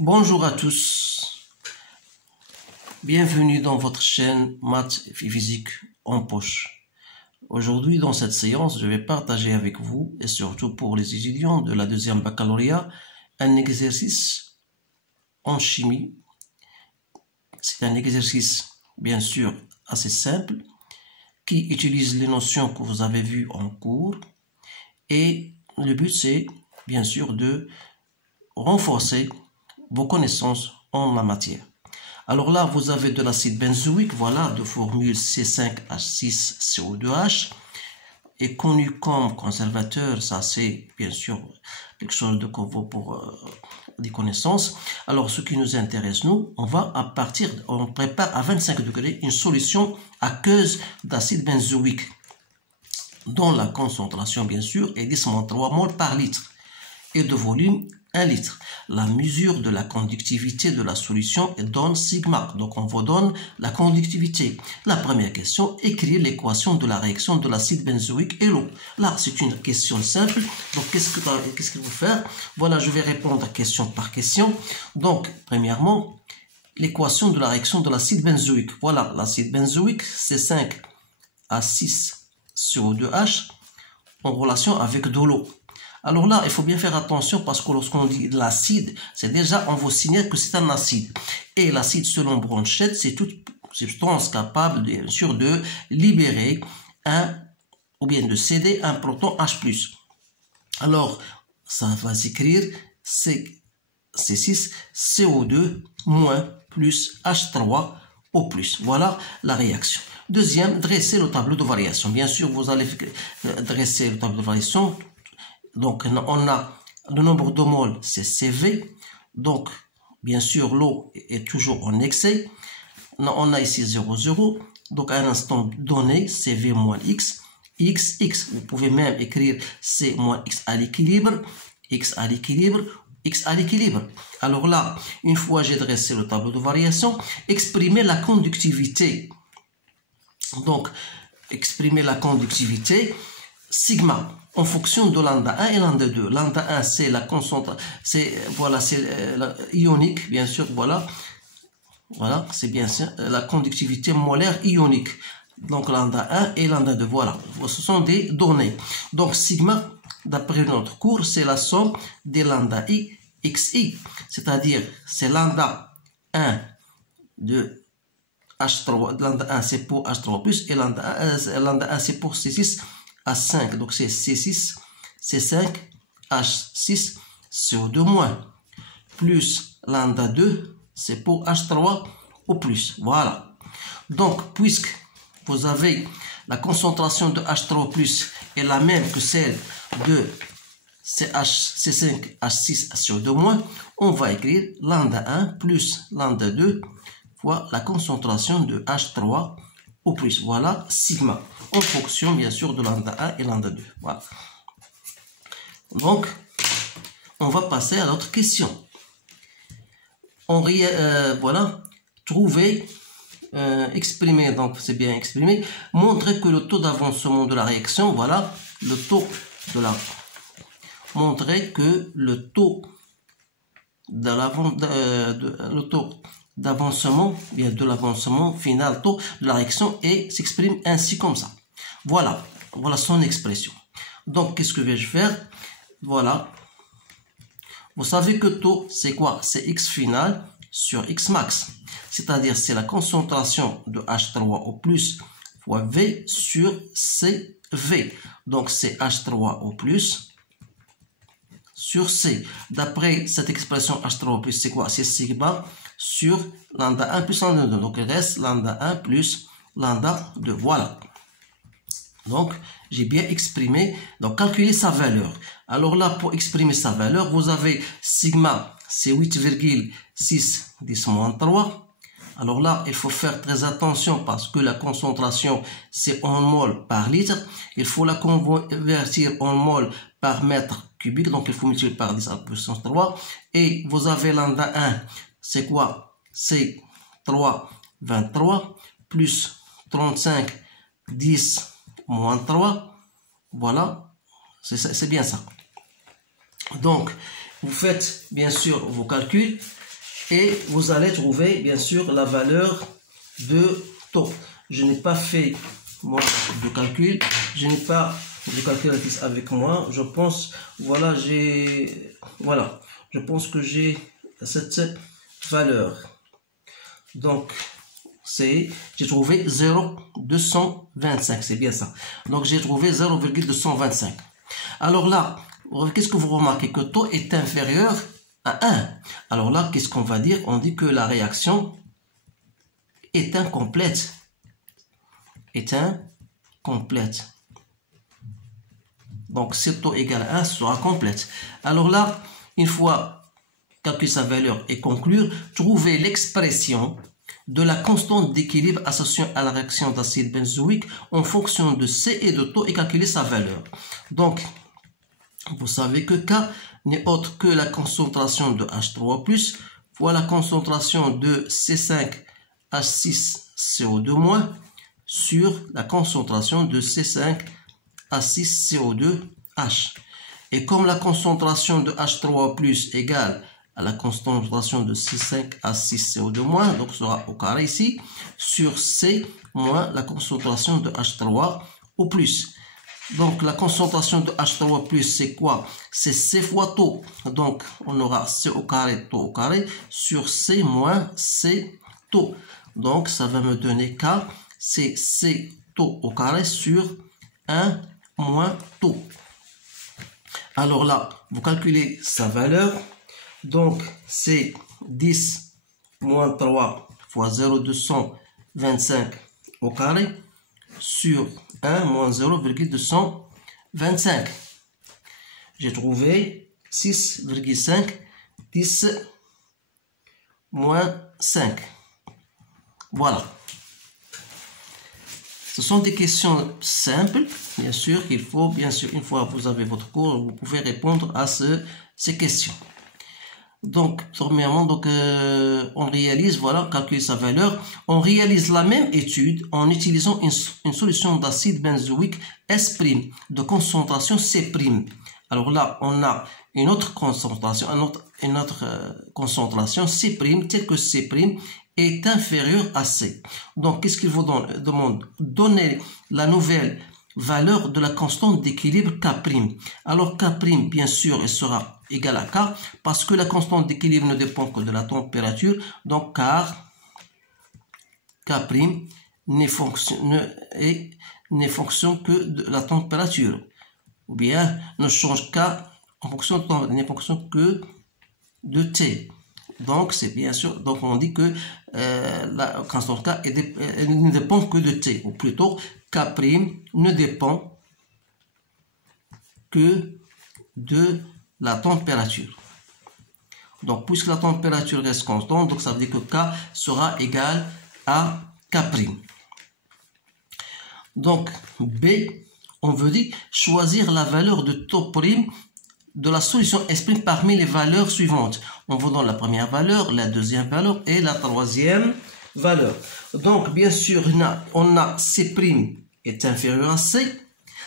Bonjour à tous, bienvenue dans votre chaîne Maths et Physique en poche. Aujourd'hui dans cette séance, je vais partager avec vous, et surtout pour les étudiants de la deuxième baccalauréat, un exercice en chimie. C'est un exercice bien sûr assez simple qui utilise les notions que vous avez vues en cours et le but c'est bien sûr de renforcer vos connaissances en la matière. Alors là, vous avez de l'acide benzoïque, voilà, de formule C5H6CO2H, est connu comme conservateur, ça c'est bien sûr quelque chose de pour des connaissances. Alors ce qui nous intéresse, nous, on prépare à 25 degrés une solution aqueuse d'acide benzoïque, dont la concentration bien sûr est 10-3 mol par litre et de volume 1 litre. La mesure de la conductivité de la solution donne sigma. Donc on vous donne la conductivité. La première question, écrire l'équation de la réaction de l'acide benzoïque et l'eau. Là, c'est une question simple. Donc qu'est-ce qu'il faut faire? Voilà, je vais répondre question par question. Donc, premièrement, l'équation de la réaction de l'acide benzoïque. Voilà, l'acide benzoïque, c'est 5H6CO2H en relation avec de l'eau. Alors là, il faut bien faire attention parce que lorsqu'on dit l'acide, c'est déjà, on vous signale que c'est un acide. Et l'acide, selon Bronsted, c'est toute substance capable, bien sûr, de libérer ou bien de céder un proton H+. Alors, ça va s'écrire C6CO2 moins plus H3O+. Voilà la réaction. Deuxième, dresser le tableau de variation. Bien sûr, vous allez dresser le tableau de variation. Donc, on a le nombre de moles, c'est CV. Donc, bien sûr, l'eau est toujours en excès. On a ici 0, 0. Donc, à un instant donné, CV moins X, X, X. Vous pouvez même écrire C moins X à l'équilibre, X à l'équilibre, X à l'équilibre. Alors là, une fois j'ai dressé le tableau de variation, exprimer la conductivité. Donc, exprimer la conductivité, sigma, en fonction de lambda 1 et lambda 2. Lambda 1, c'est la concentration, c'est ionique, bien sûr, voilà, c'est bien ça, la conductivité molaire ionique. Donc, lambda 1 et lambda 2, voilà, ce sont des données. Donc, sigma, d'après notre cours, c'est la somme des lambda I, xi, c'est-à-dire, c'est lambda 1 de H3, lambda 1, c'est pour H3+, et lambda 1, c'est pour C6, H5, donc c'est C6, C5, H6, CO2-, plus lambda 2, c'est pour H3 au plus. Voilà. Donc, puisque vous avez la concentration de H3 au plus est la même que celle de C5, H6, CO2-, on va écrire lambda 1 plus lambda 2 fois la concentration de H3 au plus. Voilà, sigma. En fonction, bien sûr, de lambda 1 et lambda 2. Voilà. Donc, on va passer à l'autre question. Voilà, trouver, exprimer, donc c'est bien exprimé, montrer que le taux d'avancement de la réaction, voilà, le taux de la... Montrer que le taux d'avancement, bien de l'avancement final, taux de la réaction, et s'exprime ainsi comme ça. Voilà son expression. Donc, qu'est-ce que vais-je faire? Voilà. Vous savez que taux, c'est quoi? C'est X final sur X max. C'est-à-dire, c'est la concentration de H3 au plus fois V sur CV. Donc, c'est H3 au plus sur C. D'après cette expression H3 au plus, c'est quoi? C'est sigma sur lambda 1 plus lambda 2. Donc, il reste lambda 1 plus lambda 2. Voilà. Donc, j'ai bien exprimé. Donc, calculer sa valeur. Alors là, pour exprimer sa valeur, vous avez sigma, c'est 8,6 10-3. Alors là, il faut faire très attention parce que la concentration, c'est en mol par litre. Il faut la convertir en mol par mètre cubique. Donc, il faut multiplier par 10 à la puissance 3. Et vous avez lambda 1, c'est quoi? C'est 3,23 plus 35, 10 moins 3, voilà, c'est bien ça. Donc, vous faites bien sûr vos calculs et vous allez trouver bien sûr la valeur de taux. Je n'ai pas fait moi de calcul, je n'ai pas de calculatrice avec moi. Je pense, voilà, je pense que j'ai cette valeur. Donc, j'ai trouvé 0,225, c'est bien ça. Donc, j'ai trouvé 0,225. Alors là, qu'est-ce que vous remarquez? Que taux est inférieur à 1. Alors là, qu'est-ce qu'on va dire? On dit que la réaction est incomplète. Donc, si taux égale à 1, sera complète. Alors là, une fois calculer sa valeur et conclure, trouver l'expression de la constante d'équilibre associée à la réaction d'acide benzoïque en fonction de C et de taux et calculer sa valeur. Donc, vous savez que K n'est autre que la concentration de H3+, fois la concentration de C5H6CO2- sur la concentration de C5H6CO2H. Et comme la concentration de H3+ égale à la concentration de C5H6CO2-, donc sera au carré ici, sur C moins la concentration de H3 au plus. Donc la concentration de H3+, c'est quoi? C'est C fois taux. Donc on aura C au carré, taux au carré, sur C moins C taux. Donc ça va me donner K, c'est C taux au carré sur 1 moins taux. Alors là, vous calculez sa valeur. Donc, c'est 10 moins 3 fois 0,225 au carré sur 1 moins 0,225. J'ai trouvé 6,5, 10 moins 5. Voilà. Ce sont des questions simples, bien sûr, qu'il faut, bien sûr, une fois que vous avez votre cours, vous pouvez répondre à ces questions. Donc, premièrement, on réalise, voilà, calculer sa valeur. On réalise la même étude en utilisant une solution d'acide benzoïque S' de concentration C'. Alors là, on a une autre concentration, concentration C', telle que C' est inférieur à C. Donc, qu'est-ce qu'il vous demande? Donner la nouvelle valeur de la constante d'équilibre K'. Alors, K', bien sûr, elle sera égale à K, parce que la constante d'équilibre ne dépend que de la température. Donc, car K' n'est fonction que de la température. Ou bien, ne change K en fonction n'est fonction que de T. Donc, c'est bien sûr, donc on dit que la constante K ne dépend que de T, ou plutôt K' ne dépend que de la température. Donc, puisque la température reste constante, donc ça veut dire que K sera égal à K'. Donc, B, on veut dire choisir la valeur de taux prime de la solution S' parmi les valeurs suivantes. On vous donne la première valeur, la deuxième valeur et la troisième valeur. Donc, bien sûr, on a C' est inférieur à C.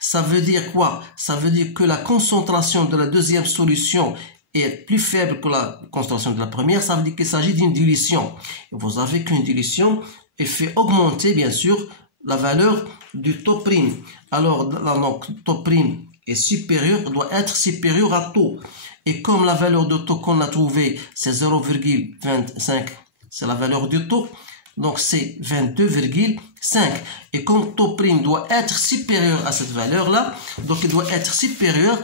Ça veut dire quoi? Ça veut dire que la concentration de la deuxième solution est plus faible que la concentration de la première. Ça veut dire qu'il s'agit d'une dilution. Vous savez qu'une dilution fait augmenter, bien sûr, la valeur du taux prime. Alors, donc, taux prime est supérieur, doit être supérieur à taux. Et comme la valeur de taux qu'on a trouvée, c'est 0,25, c'est la valeur du taux, donc c'est 22,5. Et comme taux prime doit être supérieur à cette valeur-là, donc il doit être supérieur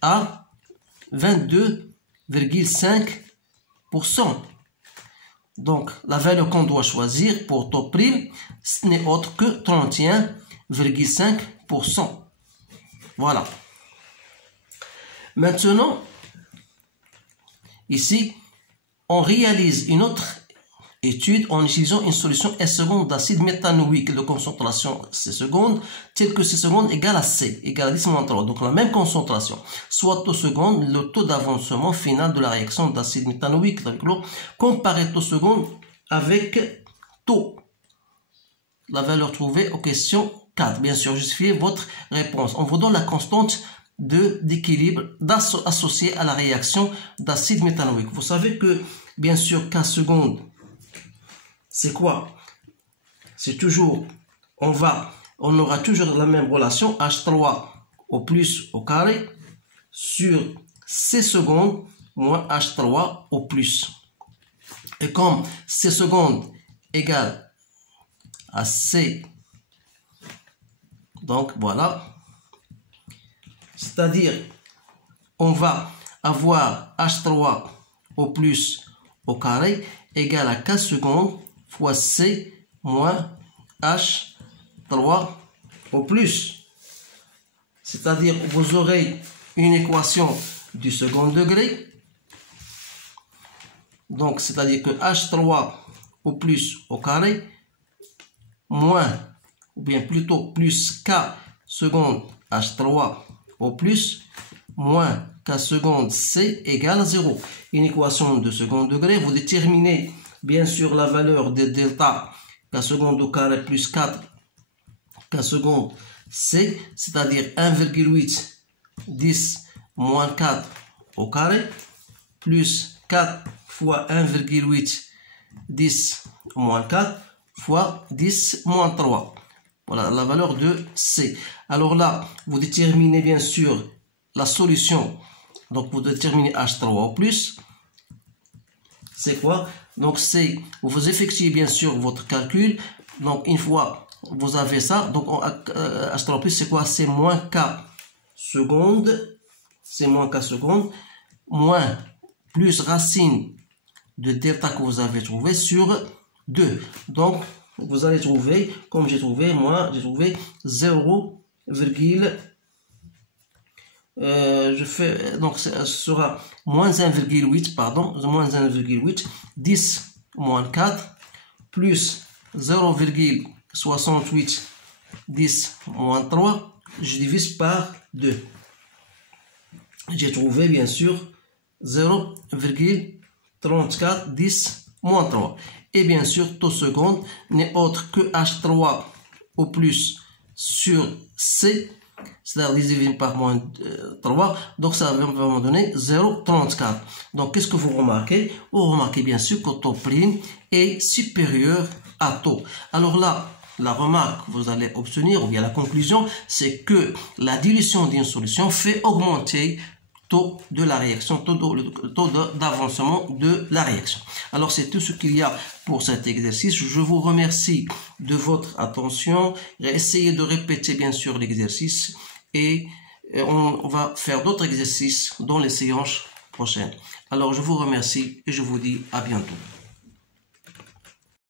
à 22,5%. Donc la valeur qu'on doit choisir pour taux prime, ce n'est autre que 31,5%. Voilà. Maintenant, ici, on réalise une autre étude en utilisant une solution S seconde d'acide méthanoïque de concentration C seconde, telle que C seconde égale à C, égale à 10 moins 3. Donc la même concentration, soit taux seconde, le taux d'avancement final de la réaction d'acide méthanoïque avec l'eau, comparé taux seconde avec taux. La valeur trouvée aux questions 4. Bien sûr, justifiez votre réponse. On vous donne la constante d'équilibre associé à la réaction d'acide métanoïque. Vous savez que, bien sûr, K seconde, c'est quoi? C'est toujours, on aura toujours la même relation, H3 au plus au carré, sur C secondes moins H3 au plus. Et comme C seconde égale à C, donc voilà, c'est-à-dire on va avoir H3 au plus au carré égale à K secondes fois C moins H3 au plus. C'est-à-dire vous aurez une équation du second degré. Donc c'est-à-dire que H3 au plus au carré moins, ou bien plutôt plus K seconde H3 au plus moins K seconde C égale à 0. Une équation de second degré, vous déterminez bien sûr la valeur de delta K seconde au carré plus 4 K seconde C, c'est-à-dire 1,8 10 moins 4 au carré plus 4 fois 1,8 10 moins 4 fois 10 moins 3. Voilà la valeur de C. Alors là, vous déterminez bien sûr la solution. Donc vous déterminez H3 au plus. C'est quoi? Donc c'est, vous effectuez bien sûr votre calcul. Donc une fois vous avez ça, donc H3 au plus c'est quoi? C'est moins K seconde. C'est moins K seconde. Moins plus racine de delta que vous avez trouvé sur 2. Donc vous allez trouver, comme j'ai trouvé, moi j'ai trouvé 0, donc ce sera moins 1,8, pardon, moins 1,8, 10 moins 4, plus 0,68, 10 moins 3, je divise par 2. J'ai trouvé bien sûr 0,34, 10 moins 3. Et bien sûr, taux seconde n'est autre que H3 au plus sur C, c'est-à-dire divisé par moins 3, donc ça va me donner 0,34. Donc qu'est-ce que vous remarquez? Vous remarquez bien sûr que taux prime est supérieur à taux. Alors là, la remarque que vous allez obtenir, ou bien la conclusion, c'est que la dilution d'une solution fait augmenter taux de la réaction, le taux d'avancement de la réaction. Alors c'est tout ce qu'il y a pour cet exercice. Je vous remercie de votre attention. Essayez de répéter bien sûr l'exercice et on va faire d'autres exercices dans les séances prochaines. Alors je vous remercie et je vous dis à bientôt.